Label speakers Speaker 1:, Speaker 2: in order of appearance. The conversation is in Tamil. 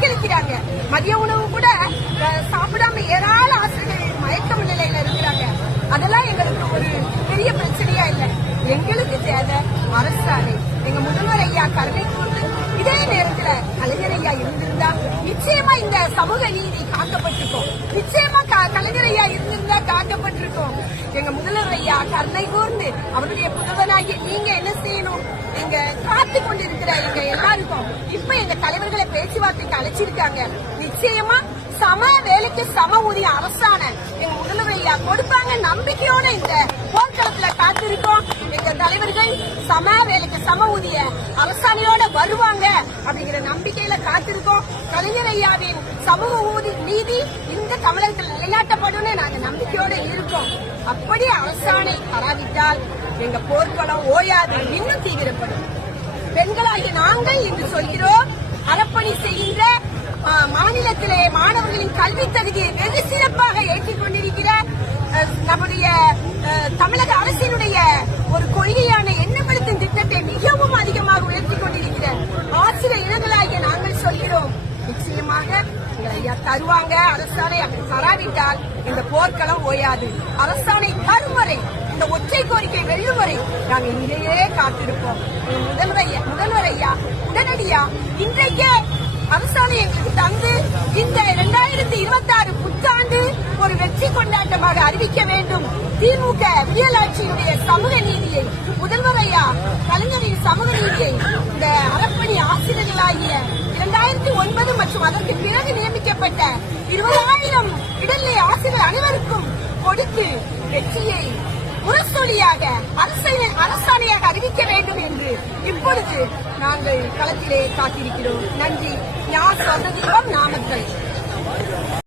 Speaker 1: சுத்தி மதிய உணவு கூட சாப்பிடாம ஏராள ஆசிரியர்கள் மயக்க நிலையில இருக்கிறாங்க. அதெல்லாம் எங்களுக்கு ஒரு பெரிய பிரச்சனையா இல்ல. எங்களுக்கு தேவை அரசாணை எங்க முதல்வர் ஐயா கருணை கூர்ந்து இதே நேரத்துல கலைஞர் ஐயா இருந்திருந்தா நிச்சயமா இந்த சமூக நீதி காக்கப்பட்டிருக்கும். நிச்சயமா கலைஞர் ஐயா இருந்திருந்தா காக்கப்பட்டிருக்கும். எங்க முதல்வர் ஐயா கருணை கூர்ந்து அவருடைய புதவனாகி நீங்க என்ன செய்யணும்? காத்து கொண்டிருக்கிற எங்க எல்லாருக்கும். இப்ப எங்க தலைவர்களை பேச்சுவார்த்தைக்கு அழைச்சிருக்காங்க. நிச்சயமா சம வேலைக்கு சம ஊதிய அரசான எங்க முதல்வரையா கொடுப்பாங்க நம்பிக்கையோட இந்த போர்க்களத்துல காத்திருக்கோம். எங்க தலைவர்கள் சம வேலைக்கு சம ஊதிய அரசாணையோட வருவாங்க அப்படிங்கிற நம்பிக்கையில காத்திருக்கோம். கலைஞர் ஐயாவின் சமூக ஊதி நீதி இந்த தமிழகத்தில் நிலையாட்டப்படும் நாங்க நம்பிக்கையோட இருக்கோம். அப்படி அரசாணை தராவிட்டால் எங்க போர்க்களம் ஓயாது இன்னும் தீவிரப்படும். பெண்களாகிய நாங்கள் இன்று சொல்கிறோம். அறப்பணி செய்கின்ற மாநிலத்திலே மாணவர்களின் கல்வி தகுதியை வெகு சிறப்பாக ஏற்றிக் கொண்டிருக்கிற அஹ், நம்முடைய தமிழக அரசினுடைய ஒரு கொள்கையான எண்ணப்படுத்தும் திட்டத்தை மிகவும் அதிகமாக உயர்த்திக் கொண்டிருக்கிற ஆசிரியர் இனங்களாகிய நாங்கள் சொல்கிறோம். நிச்சயமாக தருவாங்க. அரசாணை அப்படி தராவிட்டால் இந்த போர்க்களம் ஓயாது. அரசாணை தரும் வரை இந்த ஒற்றை கோரி வெல்லும் வரை நாங்கள் இங்கேயே காத்திருப்போம். முதல்வர் முதல்வர் ஐயா உடனடியா? இன்றைக்கே அம்சாலை எங்களுக்கு தந்து இந்த இரண்டாயிரத்தி இருபத்தி ஆறு புத்தாண்டு ஒரு வெற்றி கொண்டாட்டமாக அறிவிக்க வேண்டும். திமுக வியலாட்சியினுடைய சமூக நீதியை முதல்வர் ஐயா கலைஞரின் சமூக நீதியை இந்த அறப்பணி ஆசிரியர்களாகிய இரண்டாயிரத்தி ஒன்பது மற்றும் அதற்கு பிறகு நியமிக்கப்பட்ட இருபதாயிரம் இடநிலை ஆசிரியர் அனைவருக்கும் கொடுத்து வெற்றியை உரசொலியாக அரசாணை அரசாணையாக அறிவிக்க வேண்டும் என்று இப்பொழுது நாங்கள் களத்திலே காத்திருக்கிறோம். நன்றி. ஞா சொர்ணதீபம் நாமக்கல்.